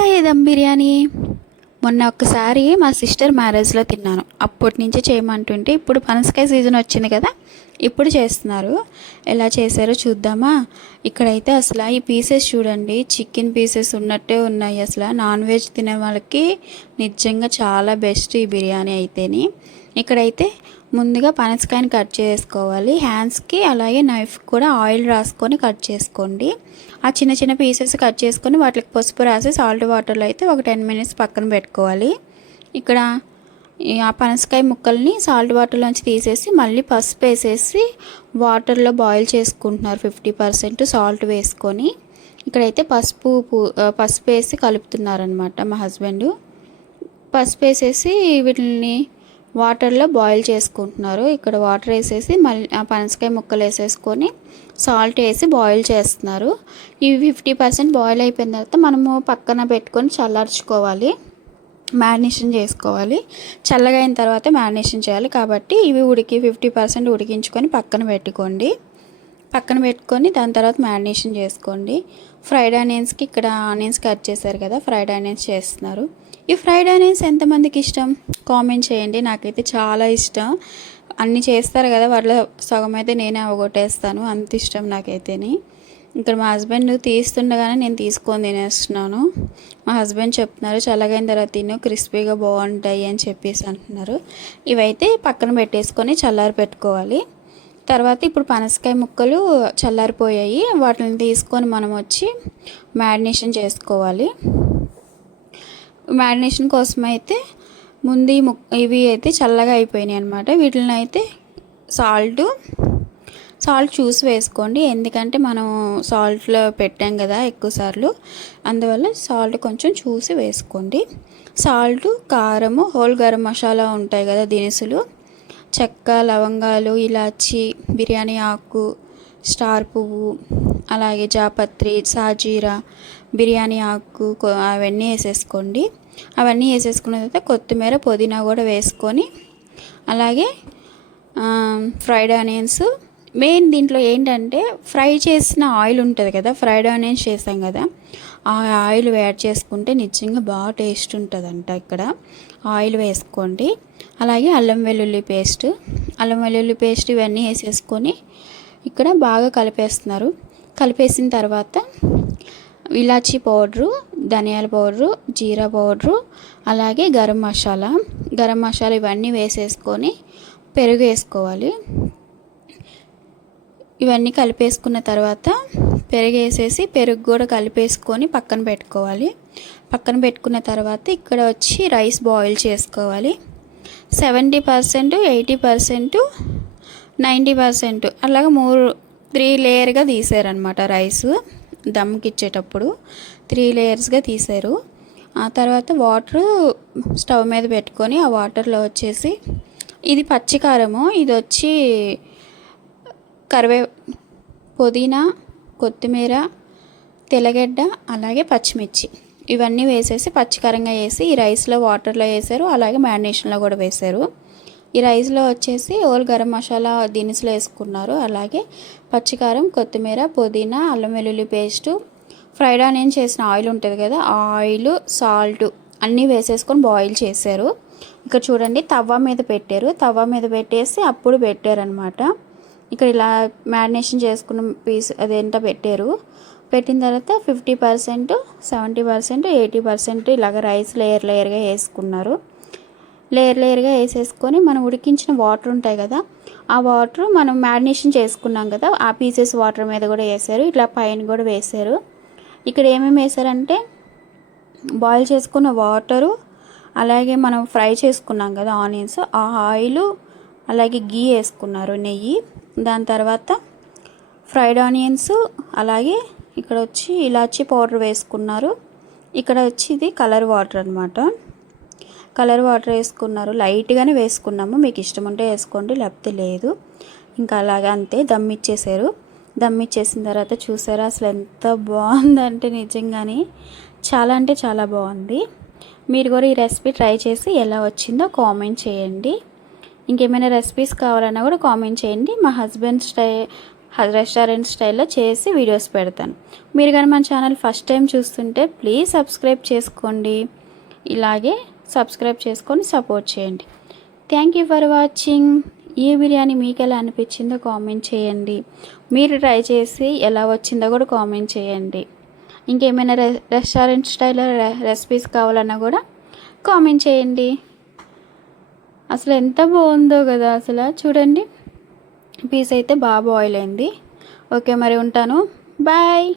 పనసకాయ దమ్ బిర్యానీ మొన్న ఒక్కసారి మా సిస్టర్ మ్యారేజ్లో తిన్నాను. అప్పటి నుంచి చేయమంటుంటే ఇప్పుడు పనసకాయ సీజన్ వచ్చింది కదా, ఇప్పుడు చేస్తున్నారు. ఎలా చేశారో చూద్దామా. ఇక్కడైతే అసలు ఈ పీసెస్ చూడండి, చికెన్ పీసెస్ ఉన్నట్టే ఉన్నాయి. అసలు నాన్ వెజ్ తినే వాళ్ళకి నిజంగా చాలా బెస్ట్ ఈ బిర్యానీ అయితేని. ఇక్కడైతే ముందుగా పనసకాయని కట్ చేసుకోవాలి. హ్యాండ్స్కి అలాగే నైఫ్ కూడా ఆయిల్ రాసుకొని కట్ చేసుకోండి. ఆ చిన్న చిన్న పీసెస్ కట్ చేసుకొని వాటికి పసుపు రాసి సాల్ట్ వాటర్లో అయితే ఒక 10 మినిట్స్ పక్కన పెట్టుకోవాలి. ఇక్కడ ఆ పనసకాయ ముక్కల్ని సాల్ట్ వాటర్లోంచి తీసేసి మళ్ళీ పసుపు వేసేసి వాటర్లో బాయిల్ చేసుకుంటున్నారు 50% సాల్ట్ వేసుకొని. ఇక్కడైతే పసుపు వేసి కలుపుతున్నారనమాట మా హస్బెండ్. పసుపు వేసేసి వీటిని వాటర్లో బాయిల్ చేసుకుంటున్నారు. ఇక్కడ వాటర్ వేసేసి మళ్ళీ ఆ పనసకాయ ముక్కలు వేసేసుకొని సాల్ట్ వేసి బాయిల్ చేస్తున్నారు. ఇవి 50% బాయిల్ అయిపోయిన తర్వాత మనము పక్కన పెట్టుకొని చల్లార్చుకోవాలి, మ్యారినేషన్ చేసుకోవాలి. చల్లగా అయిన తర్వాత మ్యారినేషన్ చేయాలి కాబట్టి ఇవి 50% ఉడికించుకొని పక్కన పెట్టుకోండి. పక్కన పెట్టుకొని దాని తర్వాత మ్యారినేషన్ చేసుకోండి. ఫ్రైడ్ ఆనియన్స్కి ఇక్కడ ఆనియన్స్ కట్ చేశారు కదా, ఫ్రైడ్ ఆనియన్స్ చేస్తున్నారు. ఈ ఫ్రైడ్ ఆనియన్స్ ఎంతమందికి ఇష్టం కామెంట్ చేయండి. నాకైతే చాలా ఇష్టం. అన్నీ చేస్తారు కదా, వాటిలో సగం అయితే నేనే అవగొట్టేస్తాను, అంత ఇష్టం నాకైతేని. ఇక్కడ మా హస్బెండ్ తీస్తుండగానే నేను తీసుకొని తినేస్తున్నాను. మా హస్బెండ్ చెప్తున్నారు చల్లగైన తర్వాత తిను, క్రిస్పీగా బాగుంటాయి అని చెప్పేసి అంటున్నారు. ఇవైతే పక్కన పెట్టేసుకొని చల్లారి పెట్టుకోవాలి. తర్వాత ఇప్పుడు పనసకాయ ముక్కలు చల్లారిపోయాయి, వాటిని తీసుకొని మనం వచ్చి మ్యారినేషన్ చేసుకోవాలి. మ్యారినేషన్ కోసం అయితే ముందు ఇవి అయితే చల్లగా అయిపోయినాయి అనమాట. వీటిని అయితే సాల్ట్ చూసి వేసుకోండి, ఎందుకంటే మనం సాల్ట్లో పెట్టాం కదా ఎక్కువసార్లు, అందువల్ల సాల్ట్ కొంచెం చూసి వేసుకోండి. సాల్ట్, కారము, హోల్ గరం మసాలా ఉంటాయి కదా దినుసులు, చెక్క, లవంగాలు, ఇలాచి, బిర్యానీ ఆకు, స్టార్ పువ్వు, అలాగే జాపత్రి, సాజీరా, బిర్యానీ ఆకు అవన్నీ వేసేసుకోండి. అవన్నీ వేసేసుకున్న తర్వాత కొత్తిమీర, పుదీనా కూడా వేసుకొని, అలాగే ఫ్రైడ్ ఆనియన్స్ మెయిన్ దీంట్లో ఏంటంటే ఫ్రై చేసిన ఆయిల్ ఉంటుంది కదా, ఫ్రైడ్ ఆనియన్స్ చేసాం కదా, ఆ ఆయిల్ యాడ్ చేసుకుంటే నిజంగా బాగా టేస్ట్ ఉంటుందంట. ఇక్కడ ఆయిల్ వేసుకోండి. అలాగే అల్లం వెల్లుల్లి పేస్ట్ ఇవన్నీ వేసేసుకొని ఇక్కడ బాగా కలిపేస్తున్నారు. కలిపేసిన తర్వాత ఇలాచీ పౌడరు, ధనియాల పౌడరు, జీరా పౌడరు, అలాగే గరం మసాలా ఇవన్నీ వేసేసుకొని పెరుగు వేసుకోవాలి. ఇవన్నీ కలిపేసుకున్న తర్వాత పెరుగు వేసేసి పెరుగు కూడా కలిపేసుకొని పక్కన పెట్టుకోవాలి. పక్కన పెట్టుకున్న తర్వాత ఇక్కడ వచ్చి రైస్ బాయిల్ చేసుకోవాలి. 70%, 80%, 90% అలాగే 3 లేయర్గా తీసారనమాట. రైస్ దమ్కి ఇచ్చేటప్పుడు 3 లేయర్స్గా తీసారు. ఆ తర్వాత వాటర్ స్టవ్ మీద పెట్టుకొని ఆ వాటర్లో వచ్చేసి ఇది పచ్చికారము, ఇది వచ్చి పుదీనా, కొత్తిమీర, తెల్లగడ్డ, అలాగే పచ్చిమిర్చి ఇవన్నీ వేసేసి పచ్చికారంగా వేసి ఈ రైస్లో వాటర్లో వేసారు, అలాగే మ్యారినేషన్లో కూడా వేశారు. ఈ రైస్లో వచ్చేసి ఓల్ గరం మసాలా దినుసులు వేసుకున్నారు, అలాగే పచ్చికారం, కొత్తిమీర, పుదీనా, అల్లం వెల్లుల్లి పేస్టు, ఫ్రైడ్ ఆనియన్ చేసిన ఆయిల్ ఉంటుంది కదా, ఆయిల్, సాల్ట్ అన్నీ వేసేసుకొని బాయిల్ చేశారు. ఇక్కడ చూడండి తవ్వ మీద పెట్టేసి అప్పుడు పెట్టారనమాట. ఇక్కడ ఇలా మ్యారినేషన్ చేసుకున్న పీస్ అదేంటో పెట్టిన తర్వాత 50%, 70%, 80% ఇలాగ రైస్ లేయర్గా వేసుకున్నారు. లేయర్గా వేసేసుకొని మనం ఉడికించిన వాటర్ ఉంటాయి కదా, ఆ వాటర్ మనం మ్యారినేషన్ చేసుకున్నాం కదా, ఆ పీసెస్ వాటర్ మీద కూడా వేసారు, ఇట్లా పైన కూడా వేసారు. ఇక్కడ ఏమేమి వేసారంటే బాయిల్ చేసుకున్న వాటరు, అలాగే మనం ఫ్రై చేసుకున్నాం కదా ఆనియన్స్, ఆ ఆయిల్, అలాగే గీ వేసుకున్నారు, నెయ్యి. దాని తర్వాత ఫ్రైడ్ ఆనియన్స్, అలాగే ఇక్కడ వచ్చి ఇలాచీ పౌడర్ వేసుకున్నారు. ఇక్కడ వచ్చి ఇది కలర్ వాటర్ అనమాట. కలర్ వాటర్ వేసుకున్నారు, లైట్గానే వేసుకున్నాము, మీకు ఇష్టం ఉంటే వేసుకోండి లేకపోతే లేదు. ఇంకా అలాగే అంతే దమ్ ఇచ్చేసిన తర్వాత చూసారా అసలు ఎంత బాగుందంటే నిజంగానే చాలా అంటే చాలా బాగుంది. మీరు కూడా ఈ రెసిపీ ట్రై చేసి ఎలా వచ్చిందో కామెంట్ చేయండి. ఇంకేమైనా రెసిపీస్ కావాలన్నా కూడా కామెంట్ చేయండి. మా హస్బెండ్ రెస్టారెంట్ స్టైల్లో చేసి వీడియోస్ పెడతాను. మీరు కానీ మన ఛానల్ ఫస్ట్ టైం చూస్తుంటే ప్లీజ్ సబ్స్క్రైబ్ చేసుకోండి. ఇలాగే సబ్స్క్రైబ్ చేసుకొని సపోర్ట్ చేయండి. Thank you for watching. ఈ బిర్యానీ మీకు ఎలా అనిపించిందో కామెంట్ చేయండి. మీరు ట్రై చేసి ఎలా వచ్చిందో కూడా కామెంట్ చేయండి. ఇంకేమైనా రెస్టారెంట్ స్టైల్లో రెసిపీస్ కావాలన్నా కూడా కామెంట్ చేయండి. అసలు ఎంత బాగుందో కదా, అసలు చూడండి. పీస్ అయితే బాగా బాయిల్ అయింది. ఓకే, మరి ఉంటాను. బాయ్.